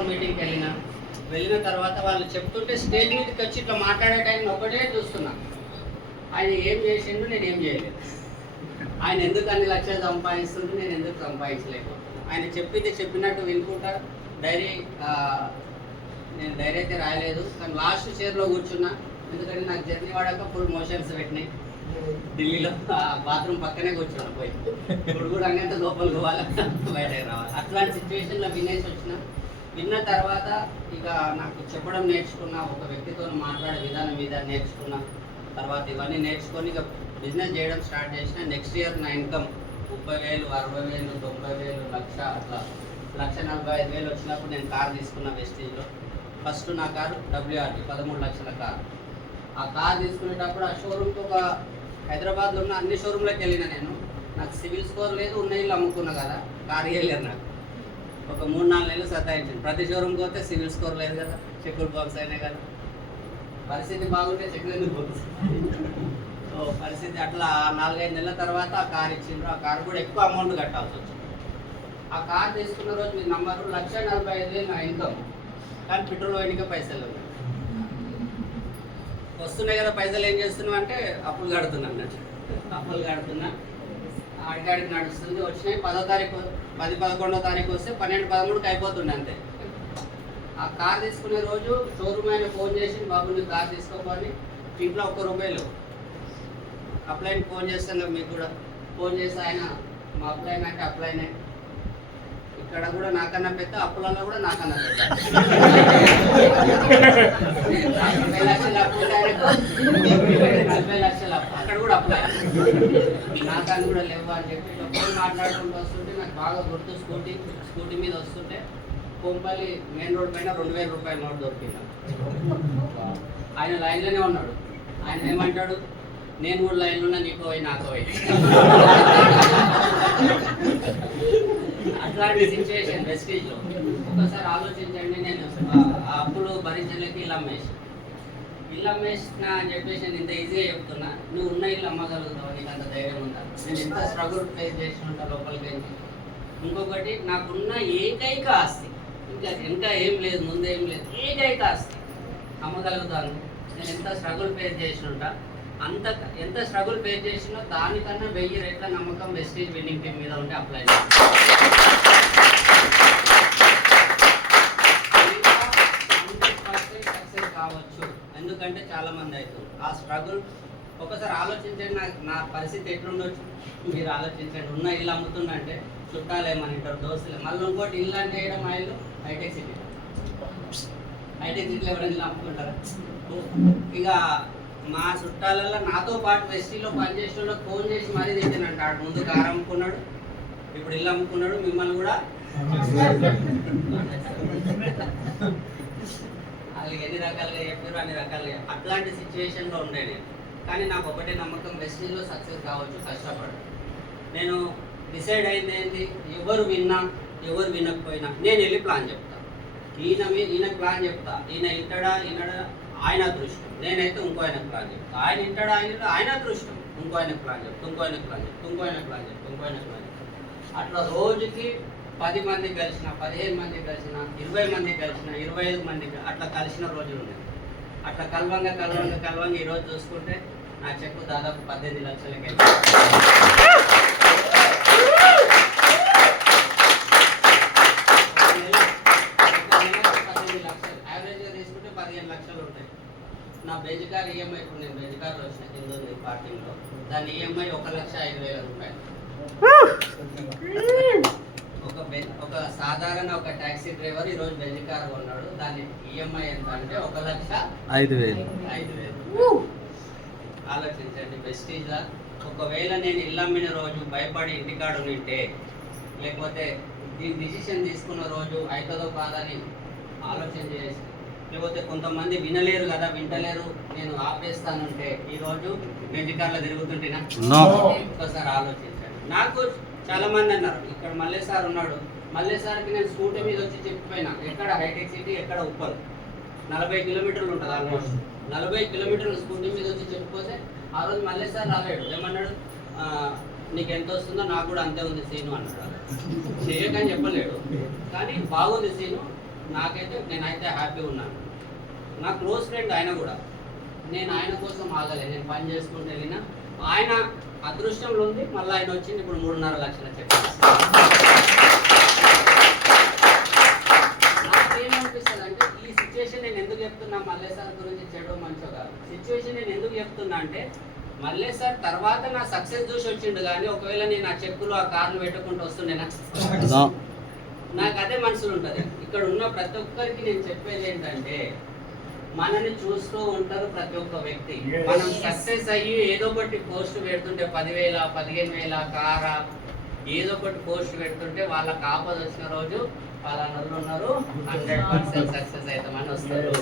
Control మీటింగ్కి వెళ్ళిన తర్వాత వాళ్ళు చెప్తుంటే స్టేజ్ మీదకి వచ్చి ఇట్లా మాట్లాడే టైం ఒకటే చూస్తున్నా. ఆయన ఏం చేసిండు, నేను ఏం చేయలేదు. ఆయన ఎందుకు అన్ని లక్షలు సంపాదిస్తుంటే నేను ఎందుకు సంపాదించలేకపోతున్నాను. ఆయన చెప్పింది చెప్పినట్టు వినుకుంటా నేను డైరీ అయితే రాయలేదు, కానీ లాస్ట్ చైర్లో కూర్చున్నా. ఎందుకంటే నాకు జర్నీ వాడాక ఫుల్ మోషన్స్ పెట్టినాయి. ఢిల్లీలో బాత్రూమ్ పక్కనే కూర్చున్నా, పోయి ఇప్పుడు కూడా అంగంత లోపలికి పోవాలి, బయటకు రావాలి. అట్లాంటి సిచ్యువేషన్లో వినేసి వచ్చిన. విన్న తర్వాత ఇక నాకు చెప్పడం నేర్చుకున్న, ఒక వ్యక్తితో మాట్లాడే విధానం మీద నేర్చుకున్న తర్వాత ఇవన్నీ నేర్చుకొని ఇక బిజినెస్ చేయడం స్టార్ట్ చేసిన. నెక్స్ట్ ఇయర్ నా ఇన్కమ్ 30,000, 60,000, 90,000, లక్ష, అట్లా 1,45,000 వచ్చినప్పుడు నేను కార్ తీసుకున్న వెస్టీజ్లో. ఫస్ట్ నా కారు WRD 13 లక్షల కారు. ఆ కార్ తీసుకునేటప్పుడు ఆ షోరూమ్కి ఒక హైదరాబాద్లో ఉన్న అన్ని షోరూమ్లోకి వెళ్ళిన నేను. నాకు సివిల్ స్కోర్ లేదు, ఉన్న ఇల్లు అమ్ముకున్నా కదా, కారు వెళ్ళారు. నాకు ఒక 3-4 నెలలు సతాయించింది. ప్రతి షోరూమ్కి పోతే సివిల్ స్కోర్ లేదు కదా, చెక్కులు బాక్స్ అయినాయి కదా. పరిస్థితి బాగుంటే చెక్కులు ఎందుకు పోతుంది. సో పరిస్థితి అట్లా 4-5 నెలల తర్వాత ఆ కార్ ఇచ్చిండ్రు. ఆ కారు కూడా ఎక్కువ అమౌంట్ కట్టాల్సి వచ్చింది. ఆ కార్ తీసుకున్న రోజు మీరు నమ్మరు, 1,45,000 నా ఇన్కమ్, కానీ పెట్రోల్ పోయినకే పైసలు వస్తున్నాయి కదా. పైసలు ఏం చేస్తున్నావు అంటే అప్పులు కడుతున్నా అన్నట్టు. అప్పులు కడుతున్నా, ఆడికాడికి నడుస్తుంది. వచ్చినాయి 10వ తారీఖు, 10-11వ తారీఖు వస్తే 12-13కి అయిపోతుండే అంతే. ఆ కార్ తీసుకునే రోజు షోరూమ్ ఆయన ఫోన్ చేసి, బాబు నీ కార్ తీసుకోపోని, ఇంట్లో ₹1 అప్లైన్కి ఫోన్ చేస్తాను. మీకు కూడా ఫోన్ చేసి ఆయన మా అప్లైన్ అంటే అప్లైనే. ఇక్కడ కూడా నాకన్నా పెద్ద, అప్పులలో కూడా నాకన్నా పెద్ద. 40 లక్షల అప్పు, 40 లక్షల అప్పు, అక్కడ కూడా అప్లై. నాకన్నా కూడా లేవు అని చెప్పి ఫోన్ మాట్లాడుకుంటూ వస్తుంటే నాకు బాగా గుర్తు. స్కూటీ మీద వస్తుంటే కొంపల్లి మెయిన్ రోడ్ పైన ₹2,000 నోట్ దొరికింది. ఆయన లైన్లోనే ఉన్నాడు. ఆయన ఏమంటాడు, నేను కూడా లైన్లో ఉన్నా, నీకు పోయి నాకు పోయి. అట్లాంటి సిచ్యువేషన్ వెస్టీజ్లో. ఒకసారి ఆలోచించండి, నేను ఆ అప్పులు భరించలేక ఇల్లు అమ్మేసిన అని చెప్పేసి నేను ఇంత ఈజీగా చెప్తున్నా. నువ్వు ఉన్న ఇల్లు అమ్మగలుగుతావు, నీకు అంత ధైర్యం ఉందా? నేను ఎంత స్ట్రగుల్ ఫేస్ చేసి ఉంటా లోపలికి. ఇంకొకటి, నాకున్న ఏకైక ఆస్తి, ఇంకా ఏం లేదు, ముందేం లేదు, ఏకైక ఆస్తి అమ్మగలుగుతాను. నేను ఎంత స్ట్రగుల్ ఫేస్ చేసి ఉంటా, ఎంత స్ట్రగుల్ ఫేస్ చేసినా దానికన్నా 1000 రెట్ల నమ్మకం వెస్టీజ్ విన్నింగ్ టీమ్ మీద ఉంటే అప్లై సక్సెస్ కావచ్చు. ఎందుకంటే చాలా మంది అవుతుంది ఆ స్ట్రగుల్. ఒకసారి ఆలోచించండి, నా పరిస్థితి ఎట్లుండొచ్చు మీరు ఆలోచించండి. ఉన్న ఇల్లు అమ్ముతుందంటే చుట్టాలు ఏమనింటారు, దోస్తులు. మళ్ళీ ఇంకోటి ఇల్లు అంటే వేయడం మా ఇల్లు హైటెక్ సిటీలో ఎవరైనా ఇల్లు అమ్ముకుంటారా? ఇక మా చుట్టాలలో నాతో పాటు వెస్టీలో పనిచేసిన వాళ్ళకి ఫోన్ చేసి మరీ తెచ్చానంట. ఆడు ముందు కారు అమ్ముకున్నాడు, ఇప్పుడు ఇల్లు అమ్ముకున్నాడు, మిమ్మల్ని కూడా వాళ్ళు ఎన్ని రకాలుగా చెప్పారు, అన్ని రకాలుగా. అట్లాంటి సిచ్యువేషన్లో ఉండే నేను. కానీ నాకు ఒకటే నమ్మకం, వెస్టీజ్లో సక్సెస్ కావచ్చు, కష్టపడు. నేను డిసైడ్ అయింది ఏంటి, ఎవరు విన్నా ఎవరు వినకపోయినా నేను వెళ్ళి ప్లాన్ చెప్తాను. ఈయనకు ప్లాన్ చెప్తా, ఈయన ఇంటడా ఆయన అదృష్టం. నేనైతే ఇంకో ఆయనకు ప్లాన్ చెప్తా. ఆయన ఇంటాడు, ఆయన అదృష్టం. ఇంకో ఆయనకు ప్లాన్ చెప్తా, ఇంకో ఆయనకు ప్లాన్ చెప్తా. అట్లా రోజుకి 10 మంది కలిసిన, 15 మంది కలిసిన, 20 మంది కలిసిన, 25 మంది అట్లా కలిసిన రోజులు ఉన్నాయి. అట్లా కలవంగా ఈరోజు చూసుకుంటే నా చెక్కు దాదాపు 18 లక్షలకి యావరేజ్గా తీసుకుంటే 15 లక్షలు ఉంటాయి. నా బెంజ్ కార్ ఈఎంఐ, ఇప్పుడు నేను బెంజ్ కార్లో వచ్చిన హిందూ పార్టీలో, దాని ఈఎంఐ ₹1,05,000. ఒక సాధారణ ఒక ట్యాక్సీ డ్రైవర్ ఈరోజు బెంజ్ కార్ కొన్నాడు, దాని ఈఎంఐ ఎంత అంటే ₹1,05,000. ఆలోచించండి. వెస్టీజ్లా ఒకవేళ నేను ఇల్లు అమ్మిన రోజు భయపడి ఇంటికాడు ఉంటే, లేకపోతే దీని డిసిషన్ తీసుకున్న రోజు అవుతుందో కాదని ఆలోచన చేసి, లేకపోతే కొంతమంది వినలేరు కదా, వింటలేరు, నేను ఆపేస్తానంటే ఈరోజు బెంజ్ కార్లో తిరుగుతుంటేనా? ఒక్కసారి ఆలోచించండి. నాకు చాలా మంది అన్నారు, ఇక్కడ మల్లె సార్ ఉన్నాడు, మల్లె సార్కి నేను స్కూటీ మీద వచ్చి చెప్పిపోయినా, ఎక్కడ హైటెక్ సిటీ, ఎక్కడ ఉప్పల్, 40 కిలోమీటర్లు ఉంటుంది, ఆల్మోస్ట్ 40 కిలోమీటర్లు స్కూటీ మీద వచ్చి చెప్పిపోతే ఆ రోజు మల్లె సార్ రాలేడు. ఏమన్నాడు, నీకు ఎంత వస్తుందో నాకు కూడా అంతే ఉంది సీను అన్నాడు. చేయకని చెప్పలేడు, కానీ బాగుంది సీను, నేనైతే హ్యాపీ ఉన్నాను. నా క్లోజ్ ఫ్రెండ్ ఆయన కూడా. నేను ఆయన కోసం ఆగలేదు, నేను పని చేసుకుంటూ వెళ్ళిన. ఆయన అదృష్టంలో ఉంది, మళ్ళీ ఆయన వచ్చింది ఇప్పుడు 3.5 లక్షల చెక్. నాకేమనిపిస్తుంది అంటే ఈ సిచ్యువేషన్ నేను ఎందుకు చెప్తున్నా, మల్లేష్ సార్ గురించి చెడు మంచిగా కాదు. సిచ్యువేషన్ నేను ఎందుకు చెప్తున్నా అంటే మల్లేష్ సార్ తర్వాత నా సక్సెస్ చూసి వచ్చిండు, కానీ ఒకవేళ నేను ఆ చెక్కులు ఆ కార్లు పెట్టుకుంటూ వస్తుండేనా, నాకు అదే మనసులో ఉంటుంది. ఇక్కడ ఉన్న ప్రతి ఒక్కరికి నేను చెప్పేది ఏంటంటే మనని చూస్తూ ఉంటారు ప్రతి ఒక్క వ్యక్తి. మనం సక్సెస్ అయ్యి ఏదో ఒకటి పోస్ట్ పెడుతుంటే 10,000 15,000 కారా ఏదో ఒకటి పోస్ట్ పెడుతుంటే వాళ్ళకి ఆపద వచ్చిన రోజు వాళ్ళ నలుగురు ఉన్నారు 100% సక్సెస్ అవుతామని వస్తారు.